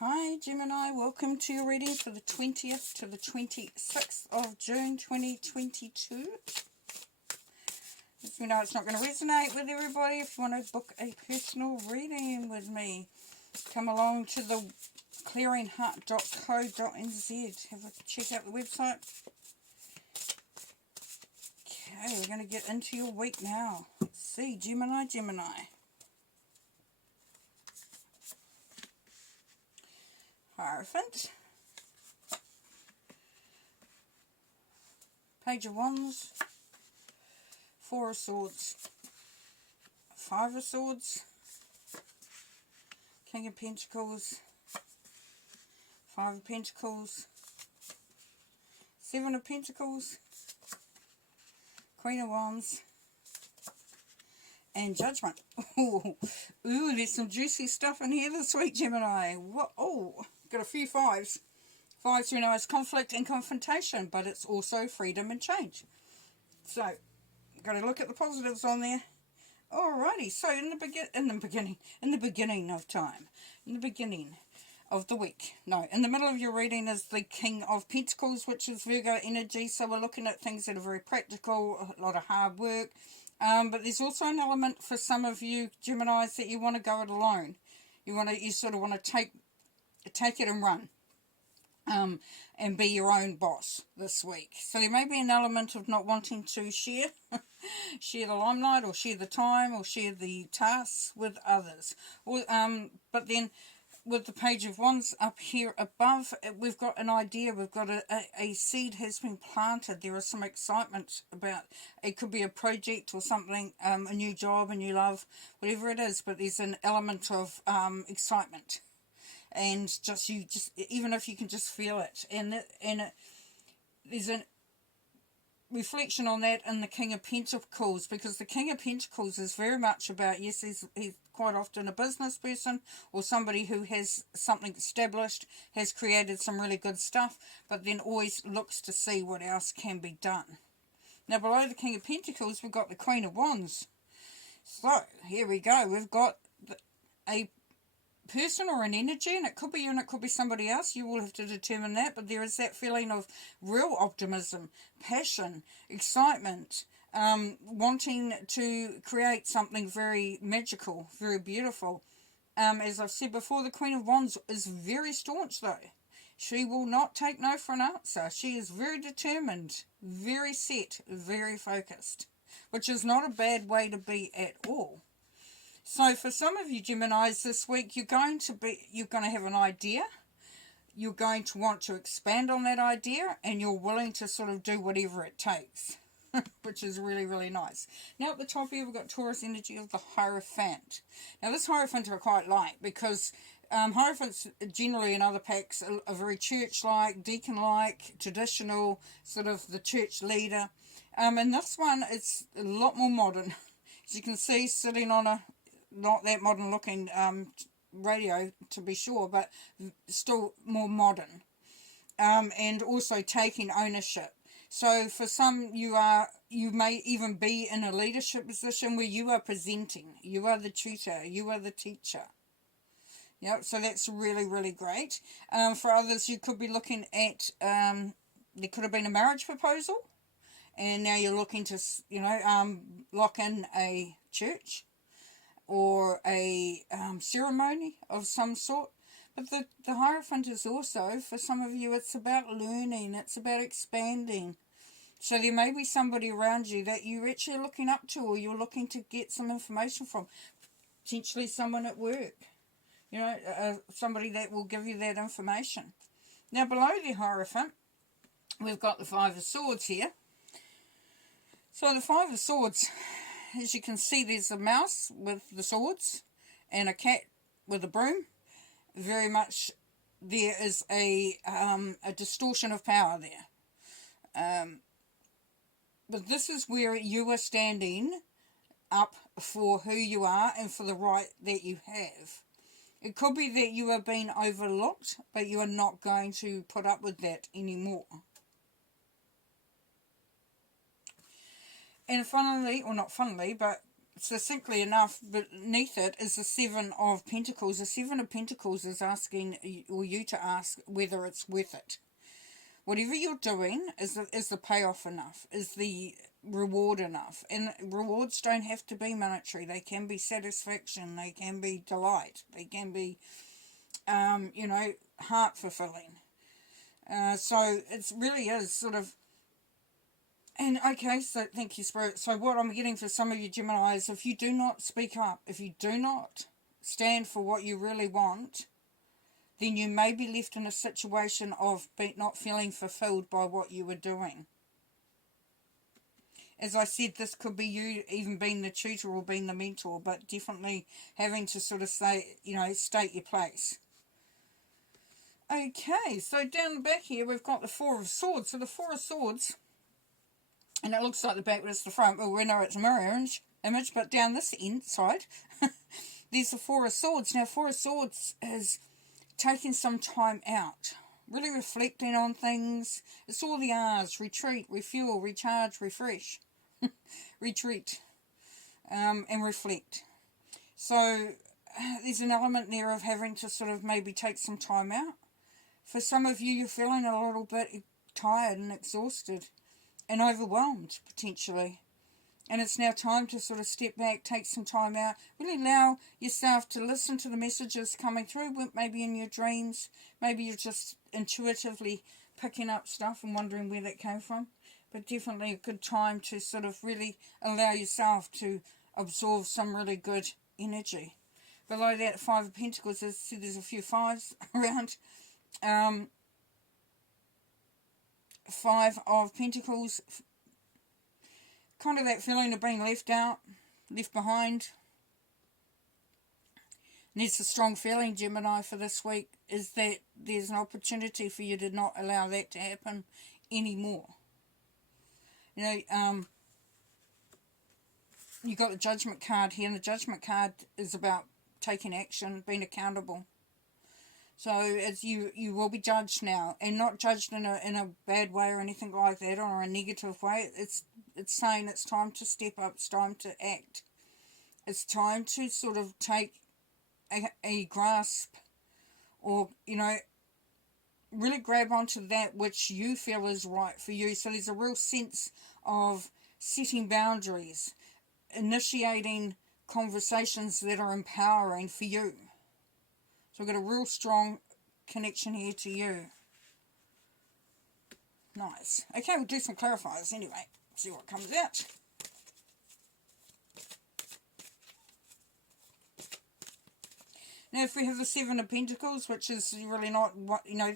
Hi Gemini, welcome to your reading for the 20th to the 26th of June 2022. If you know it's not going to resonate with everybody, if you want to book a personal reading with me, come along to the clearingheart.co.nz. Have a check out the website. Okay, we're going to get into your week now. Let's see, Gemini. Hierophant. Page of Wands. Four of Swords. Five of Swords. King of Pentacles. Five of Pentacles. Seven of Pentacles. Queen of Wands. And Judgment. Ooh, there's some juicy stuff in here this week, Gemini. What? Oh, got a few fives. Fives, you know, it's conflict and confrontation, but it's also freedom and change. So, got to look at the positives on there. Alrighty, so in the beginning of time, in the beginning of the week, no, in the middle of your reading is the King of Pentacles, which is Virgo energy. So we're looking at things that are very practical, a lot of hard work. But there's also an element for some of you Geminis that you want to go it alone. You sort of want to take it and run. And be your own boss this week. So there may be an element of not wanting to share the limelight, or share the time, or share the tasks with others. But then with the Page of Wands up here above, we've got an idea, we've got a seed has been planted. There is some excitement about, it could be a project or something, a new job, a new love, whatever it is, but there's an element of excitement. And even if you can just feel it, there's a reflection on that in the King of Pentacles, because the King of Pentacles is very much about, yes, he's quite often a business person or somebody who has something established, has created some really good stuff, but then always looks to see what else can be done. Now below the King of Pentacles, we've got the Queen of Wands. So here we go. We've got a person or an energy, and it could be you and it could be somebody else. You will have to determine that, but there is that feeling of real optimism, passion, excitement, wanting to create something very magical, very beautiful. As I've said before, the Queen of Wands is very staunch though. She will not take no for an answer. She is very determined, very set, very focused, which is not a bad way to be at all. So for some of you Geminis this week, you're going to have an idea. You're going to want to expand on that idea, and you're willing to sort of do whatever it takes, which is really, really nice. Now at the top here, we've got Taurus energy of the Hierophant. Now this Hierophant I quite like, because Hierophants generally in other packs are very church-like, deacon-like, traditional, sort of the church leader. And this one, it's a lot more modern. As you can see, sitting on a not that modern looking radio to be sure, but still more modern, and also taking ownership. So for some, you may even be in a leadership position where you are presenting, you are the tutor, you are the teacher. Yep, so that's really, really great. For others, you could be looking at, there could have been a marriage proposal, and now you're looking to, lock in a church or a ceremony of some sort. But the Hierophant is also, for some of you, it's about learning, it's about expanding. So there may be somebody around you that you're actually looking up to, or you're looking to get some information from. Potentially someone at work, somebody that will give you that information. Now below the Hierophant, we've got the Five of Swords here. So the Five of Swords, as you can see, there's a mouse with the swords and a cat with a broom. Very much there is a distortion of power there. But this is where you are standing up for who you are and for the right that you have. It could be that you are being overlooked, but you are not going to put up with that anymore. And funnily, or not funnily, but succinctly enough, beneath it is the Seven of Pentacles. The Seven of Pentacles is asking, or you to ask, whether it's worth it. Whatever you're doing, is the payoff enough? Is the reward enough? And rewards don't have to be monetary. They can be satisfaction. They can be delight. They can be, you know, heart fulfilling. So it really is sort of. And okay, so thank you, Spirit. So what I'm getting for some of you Gemini is, if you do not speak up, if you do not stand for what you really want, then you may be left in a situation of not feeling fulfilled by what you were doing. As I said, this could be you even being the tutor or being the mentor, but definitely having to sort of say, you know, state your place. Okay, so down the back here we've got the Four of Swords. So the Four of Swords, and it looks like the back, but it's the front. Well, we know it's a mirror image, but down this end side, there's the Four of Swords. Now, Four of Swords is taking some time out, really reflecting on things. It's all the R's: retreat, refuel, recharge, refresh, retreat, and reflect. So there's an element there of having to sort of maybe take some time out. For some of you, you're feeling a little bit tired and exhausted and overwhelmed, potentially. And it's now time to sort of step back, take some time out, really allow yourself to listen to the messages coming through, maybe in your dreams. Maybe you're just intuitively picking up stuff and wondering where that came from. But definitely a good time to sort of really allow yourself to absorb some really good energy. Below that, Five of Pentacles, there's a few fives around. Five of Pentacles, kind of that feeling of being left out, left behind. And it's a strong feeling, Gemini, for this week, is that there's an opportunity for you to not allow that to happen anymore. You know, you got the Judgment card here, and the Judgment card is about taking action, being accountable. So as you will be judged now, and not judged in a bad way or anything like that, or a negative way. It's saying it's time to step up, it's time to act. It's time to sort of take a grasp, or, you know, really grab onto that which you feel is right for you. So there's a real sense of setting boundaries, initiating conversations that are empowering for you. So we've got a real strong connection here to you. Nice. Okay, we'll do some clarifiers anyway. See what comes out. Now, if we have the Seven of Pentacles, which is really not what, you know,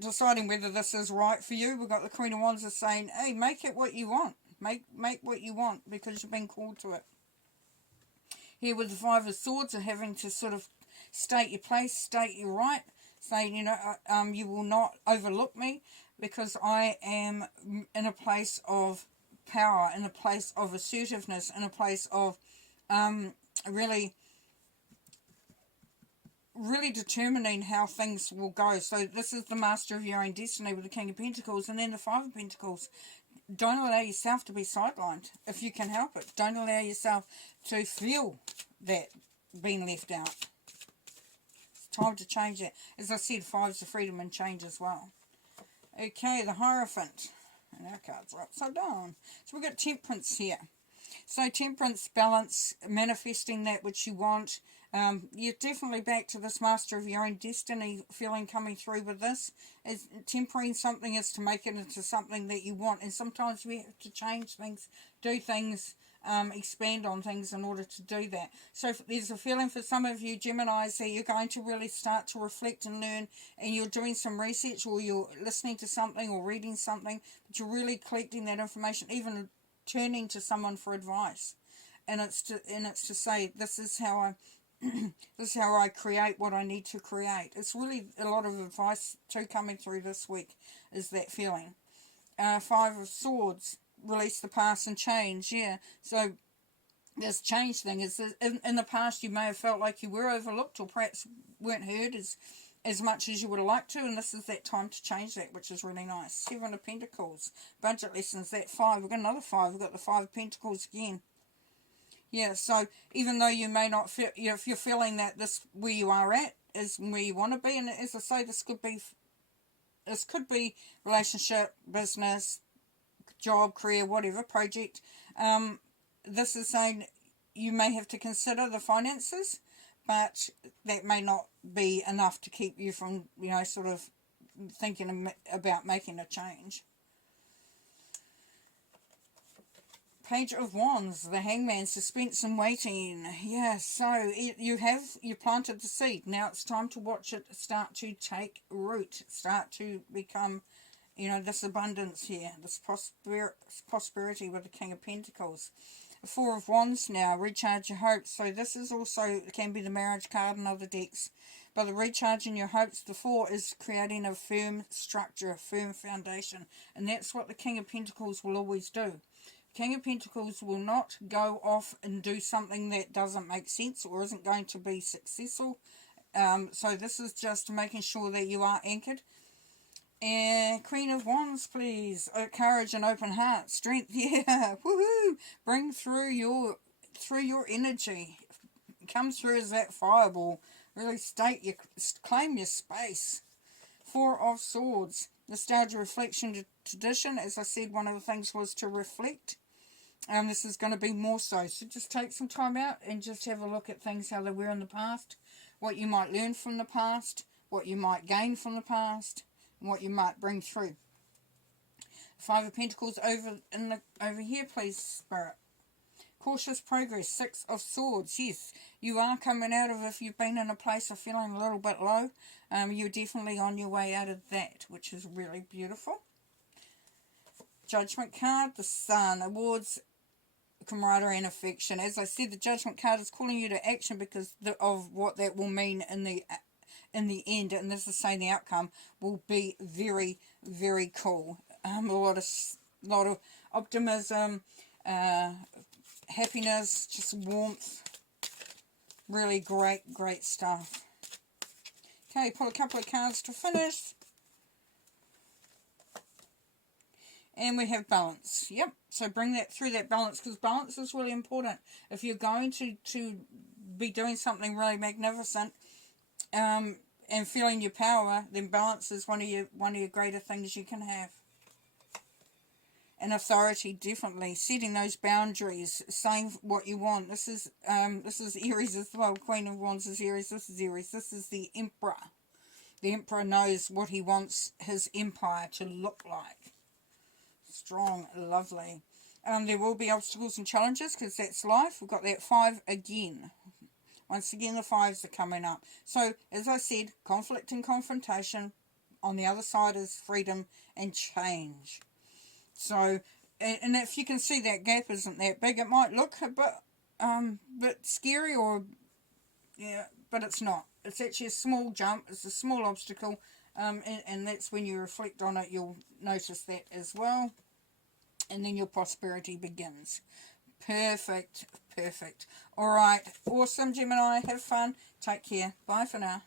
deciding whether this is right for you. We've got the Queen of Wands is saying, hey, make it what you want. Make what you want, because you've been called to it. Here with the Five of Swords, are having to sort of state your place, state your right, saying, you know, you will not overlook me, because I am in a place of power, in a place of assertiveness, in a place of really determining how things will go. So this is the Master of your own destiny with the King of Pentacles, and then the Five of Pentacles. Don't allow yourself to be sidelined if you can help it. Don't allow yourself to feel that being left out. Time to change it. As I said, fives of freedom and change as well. Okay, the Hierophant. And our cards are upside down. So we've got Temperance here. So Temperance, balance, manifesting that which you want. You're definitely back to this Master of your own destiny feeling coming through with this. As tempering something is to make it into something that you want. And sometimes we have to change things, do things, expand on things in order to do that. So there's a feeling for some of you Geminis that you're going to really start to reflect and learn, and you're doing some research, or you're listening to something or reading something, but you're really collecting that information, even turning to someone for advice. And it's to say, this is how I this is how I create what I need to create. It's really a lot of advice too coming through this week, is that feeling. Five of Swords, release the past and change. Yeah, so this change thing is in the past you may have felt like you were overlooked, or perhaps weren't heard as much as you would have liked to, and this is that time to change that, which is really nice. Seven of Pentacles, budget lessons, that five. We've got another five. We've got the Five of Pentacles again. Yeah, so even though you may not feel, if you're feeling that this where you are at is where you want to be, and as I say, this could be relationship, business, job, career, whatever, project. This is saying you may have to consider the finances, but that may not be enough to keep you from, sort of thinking about making a change. Page of Wands, the Hangman, suspense and waiting. Yeah, so you planted the seed. Now it's time to watch it start to take root, start to become, this abundance here, this prosperity with the King of Pentacles. The Four of Wands now, recharge your hopes. So this is also, it can be the marriage card and other decks. But the recharging your hopes, the Four is creating a firm structure, a firm foundation. And that's what the King of Pentacles will always do. King of Pentacles will not go off and do something that doesn't make sense or isn't going to be successful. So this is just making sure that you are anchored. And Queen of Wands, please. Courage and open heart. Strength, yeah. Woohoo! Bring through your energy. Come through as that fireball. Really claim your space. Four of Swords. Nostalgia, reflection, tradition. As I said, one of the things was to reflect. This is going to be more so. So just take some time out and just have a look at things, how they were in the past. What you might learn from the past. What you might gain from the past. And what you might bring through. Five of Pentacles over here, please, Spirit. Cautious progress. Six of Swords. Yes, you are coming out of, if you've been in a place of feeling a little bit low, you're definitely on your way out of that, which is really beautiful. Judgment card. The Sun. Awards, camaraderie and affection. As I said, the Judgment card is calling you to action because of what that will mean in the end, and this is saying the outcome will be very, very cool. A lot of optimism, happiness, just warmth. Really great stuff. Okay, pull a couple of cards to finish. And we have balance. Yep. So bring that through, that balance, because balance is really important. If you're going to be doing something really magnificent, and feeling your power, then balance is one of your greater things you can have. And authority, definitely setting those boundaries, saying what you want. This is Aries as well. Queen of Wands is Aries. This is Aries. This is the Emperor. The Emperor knows what he wants his empire to look like. Strong, lovely. There will be obstacles and challenges because that's life. We've got that 5 again. Once again, the 5s are coming up. So, as I said, conflict and confrontation. On the other side is freedom and change. So, and if you can see that gap isn't that big, it might look a bit scary, but it's not. It's actually a small jump. It's a small obstacle, and that's when you reflect on it, you'll notice that as well. And then your prosperity begins. Perfect. All right. Awesome, Gemini. Have fun. Take care. Bye for now.